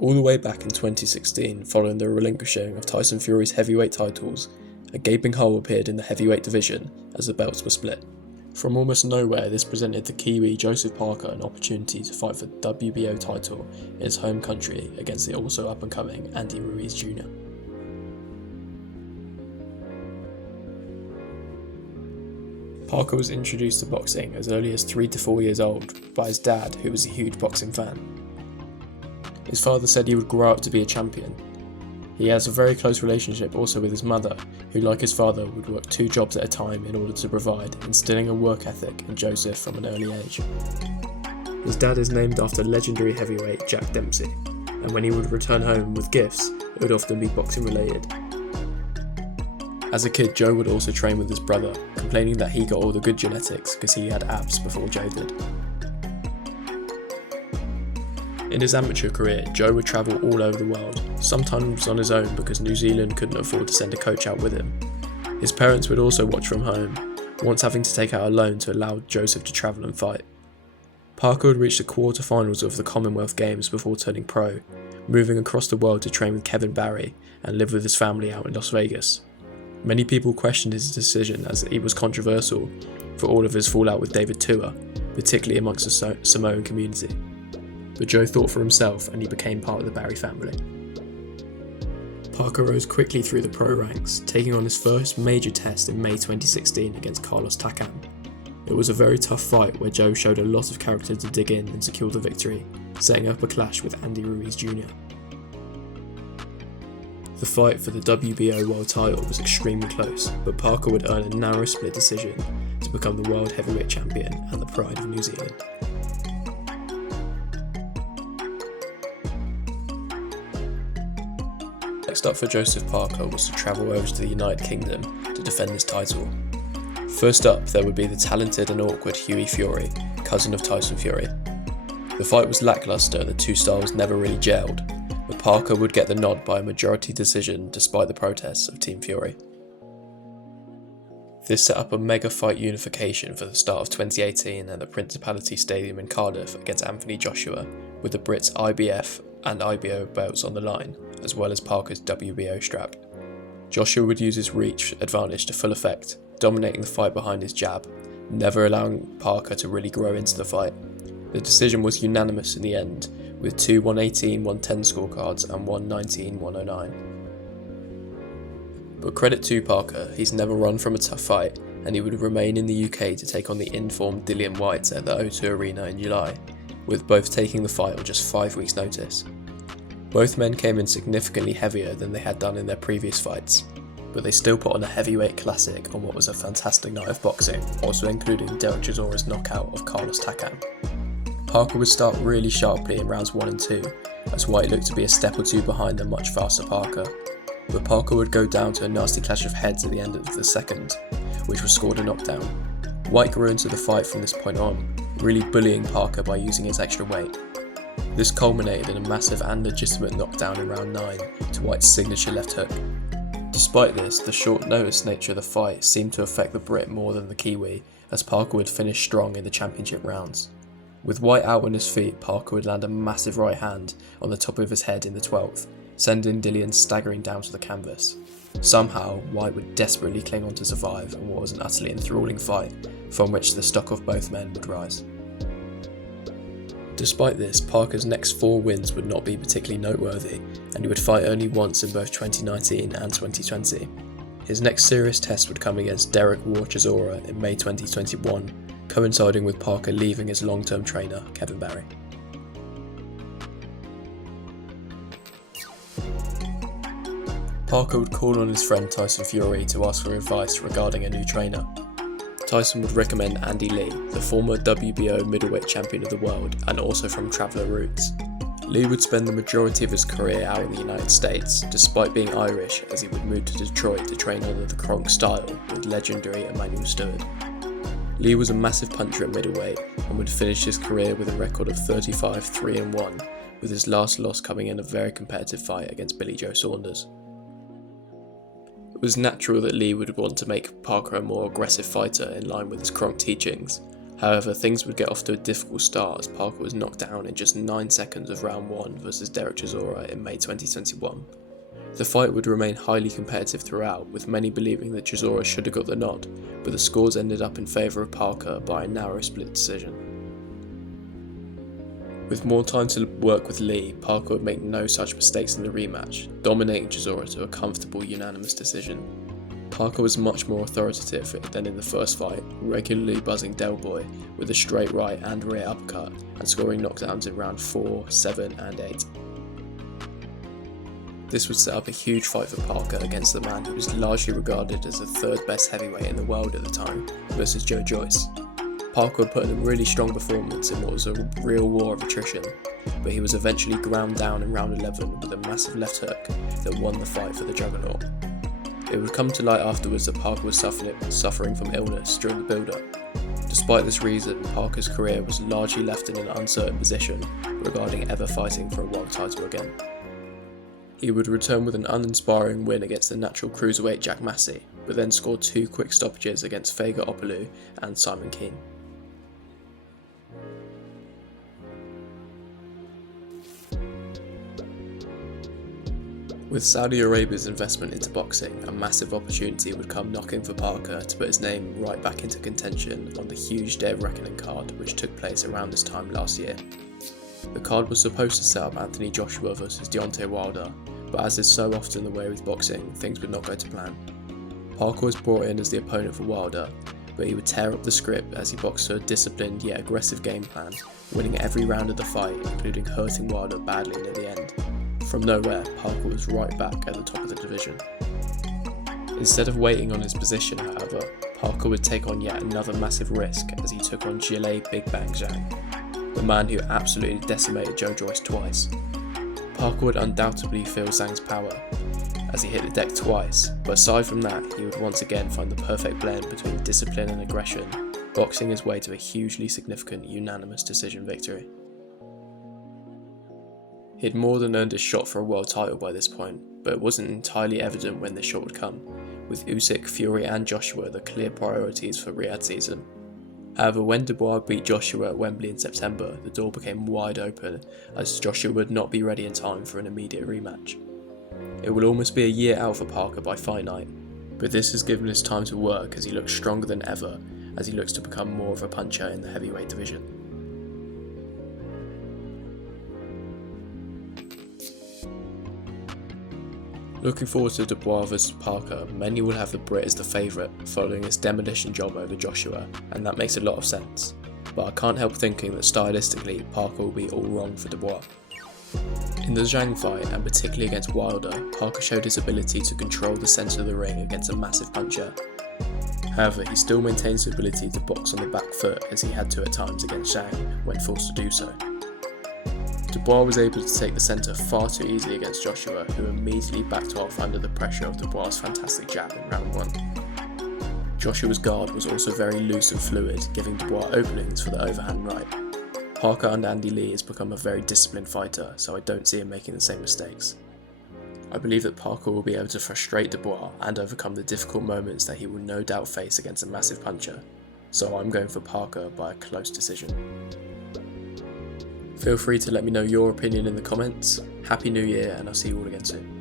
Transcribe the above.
All the way back in 2016, following the relinquishing of Tyson Fury's heavyweight titles, a gaping hole appeared in the heavyweight division as the belts were split. From almost nowhere, this presented the Kiwi Joseph Parker an opportunity to fight for the WBO title in his home country against the also up-and-coming Andy Ruiz Jr. Parker was introduced to boxing as early as 3 to 4 years old by his dad, who was a huge boxing fan. His father said he would grow up to be a champion. He has a very close relationship also with his mother, who like his father would work 2 jobs at a time in order to provide, instilling a work ethic in Joseph from an early age. His dad is named after legendary heavyweight Jack Dempsey, and when he would return home with gifts, it would often be boxing related. As a kid, Joe would also train with his brother, complaining that he got all the good genetics because he had abs before Joe did. In his amateur career, Joe would travel all over the world, sometimes on his own because New Zealand couldn't afford to send a coach out with him. His parents would also watch from home, once having to take out a loan to allow Joseph to travel and fight. Parker would reach the quarter-finals of the Commonwealth Games before turning pro, moving across the world to train with Kevin Barry and live with his family out in Las Vegas. Many people questioned his decision as he was controversial for all of his fallout with David Tua, particularly amongst the Samoan community. But Joe thought for himself and he became part of the Barry family. Parker rose quickly through the pro ranks, taking on his first major test in May 2016 against Carlos Takam. It was a very tough fight where Joe showed a lot of character to dig in and secure the victory, setting up a clash with Andy Ruiz Jr. The fight for the WBO world title was extremely close, but Parker would earn a narrow split decision to become the world heavyweight champion and the pride of New Zealand. Next up for Joseph Parker was to travel over to the United Kingdom to defend his title. First up, there would be the talented and awkward Hughie Fury, cousin of Tyson Fury. The fight was lackluster and the two styles never really gelled, but Parker would get the nod by a majority decision despite the protests of Team Fury. This set up a mega fight unification for the start of 2018 at the Principality Stadium in Cardiff against Anthony Joshua, with the Brits' IBF and IBO belts on the line, as well as Parker's WBO strap. Joshua would use his reach advantage to full effect, dominating the fight behind his jab, never allowing Parker to really grow into the fight. The decision was unanimous in the end, with 2 118-110 scorecards and 1 19-109. But credit to Parker, he's never run from a tough fight, and he would remain in the UK to take on the informed Dillian Whyte at the O2 Arena in July, with both taking the fight on just 5 weeks' notice. Both men came in significantly heavier than they had done in their previous fights, but they still put on a heavyweight classic on what was a fantastic night of boxing, also including Derek Chisora's knockout of Carlos Takam. Parker would start really sharply in rounds 1 and 2, as Whyte looked to be a step or two behind the much faster Parker, but Parker would go down to a nasty clash of heads at the end of the second, which was scored a knockdown. Whyte grew into the fight from this point on, really bullying Parker by using his extra weight. This culminated in a massive and legitimate knockdown in round 9 to Whyte's signature left hook. Despite this, the short notice nature of the fight seemed to affect the Brit more than the Kiwi, as Parker would finish strong in the championship rounds. With Whyte out on his feet, Parker would land a massive right hand on the top of his head in the 12th, sending Dillian staggering down to the canvas. Somehow, Whyte would desperately cling on to survive in what was an utterly enthralling fight, from which the stock of both men would rise. Despite this, Parker's next 4 wins would not be particularly noteworthy, and he would fight only once in both 2019 and 2020. His next serious test would come against Derek Chisora in May 2021, coinciding with Parker leaving his long-term trainer, Kevin Barry. Parker would call on his friend Tyson Fury to ask for advice regarding a new trainer. Tyson would recommend Andy Lee, the former WBO middleweight champion of the world and also from Traveller roots. Lee would spend the majority of his career out in the United States, despite being Irish, as he would move to Detroit to train under the Kronk style with legendary Emmanuel Stewart. Lee was a massive puncher at middleweight and would finish his career with a record of 35-3-1, with his last loss coming in a very competitive fight against Billy Joe Saunders. It was natural that Lee would want to make Parker a more aggressive fighter in line with his Kronk teachings. However, things would get off to a difficult start as Parker was knocked down in just 9 seconds of round 1 versus Derek Chisora in May 2021. The fight would remain highly competitive throughout, with many believing that Chisora should have got the nod, but the scores ended up in favour of Parker by a narrow split decision. With more time to work with Lee, Parker would make no such mistakes in the rematch, dominating Chisora to a comfortable unanimous decision. Parker was much more authoritative than in the first fight, regularly buzzing Dubois with a straight right and rear uppercut and scoring knockdowns in round 4, 7 and 8. This would set up a huge fight for Parker against the man who was largely regarded as the third best heavyweight in the world at the time, versus Joe Joyce. Parker would put in a really strong performance in what was a real war of attrition, but he was eventually ground down in round 11 with a massive left hook that won the fight for the Juggernaut. It would come to light afterwards that Parker was suffering from illness during the build-up. Despite this reason, Parker's career was largely left in an uncertain position regarding ever fighting for a world title again. He would return with an uninspiring win against the natural cruiserweight Jack Massey, but then scored 2 quick stoppages against Fega Opolu and Simon Keane. With Saudi Arabia's investment into boxing, a massive opportunity would come knocking for Parker to put his name right back into contention on the huge Day of Reckoning card which took place around this time last year. The card was supposed to set up Anthony Joshua versus Deontay Wilder, but as is so often the way with boxing, things would not go to plan. Parker was brought in as the opponent for Wilder, but he would tear up the script as he boxed to a disciplined yet aggressive game plan, winning every round of the fight, including hurting Wilder badly near the end. From nowhere, Parker was right back at the top of the division. Instead of waiting on his position, however, Parker would take on yet another massive risk as he took on Zhilei Big Bang Zhang, the man who absolutely decimated Joe Joyce twice. Parker would undoubtedly feel Zhang's power, as he hit the deck twice, but aside from that, he would once again find the perfect blend between discipline and aggression, boxing his way to a hugely significant unanimous decision victory. He had more than earned a shot for a world title by this point, but it wasn't entirely evident when this shot would come, with Usyk, Fury and Joshua the clear priorities for Riyadh season. However, when Dubois beat Joshua at Wembley in September, the door became wide open as Joshua would not be ready in time for an immediate rematch. It will almost be a year out for Parker by fight night, but this has given us time to work as he looks stronger than ever as he looks to become more of a puncher in the heavyweight division. Looking forward to Dubois vs Parker, many will have the Brit as the favourite following his demolition job over Joshua, and that makes a lot of sense, but I can't help thinking that stylistically Parker will be all wrong for Dubois. In the Zhang fight, and particularly against Wilder, Parker showed his ability to control the centre of the ring against a massive puncher. However, he still maintains the ability to box on the back foot as he had to at times against Zhang when forced to do so. Dubois was able to take the centre far too easily against Joshua, who immediately backed off under the pressure of Dubois' fantastic jab in round 1. Joshua's guard was also very loose and fluid, giving Dubois openings for the overhand right. Parker under Andy Lee has become a very disciplined fighter, so I don't see him making the same mistakes. I believe that Parker will be able to frustrate Dubois and overcome the difficult moments that he will no doubt face against a massive puncher, so I'm going for Parker by a close decision. Feel free to let me know your opinion in the comments. Happy New Year, and I'll see you all again soon.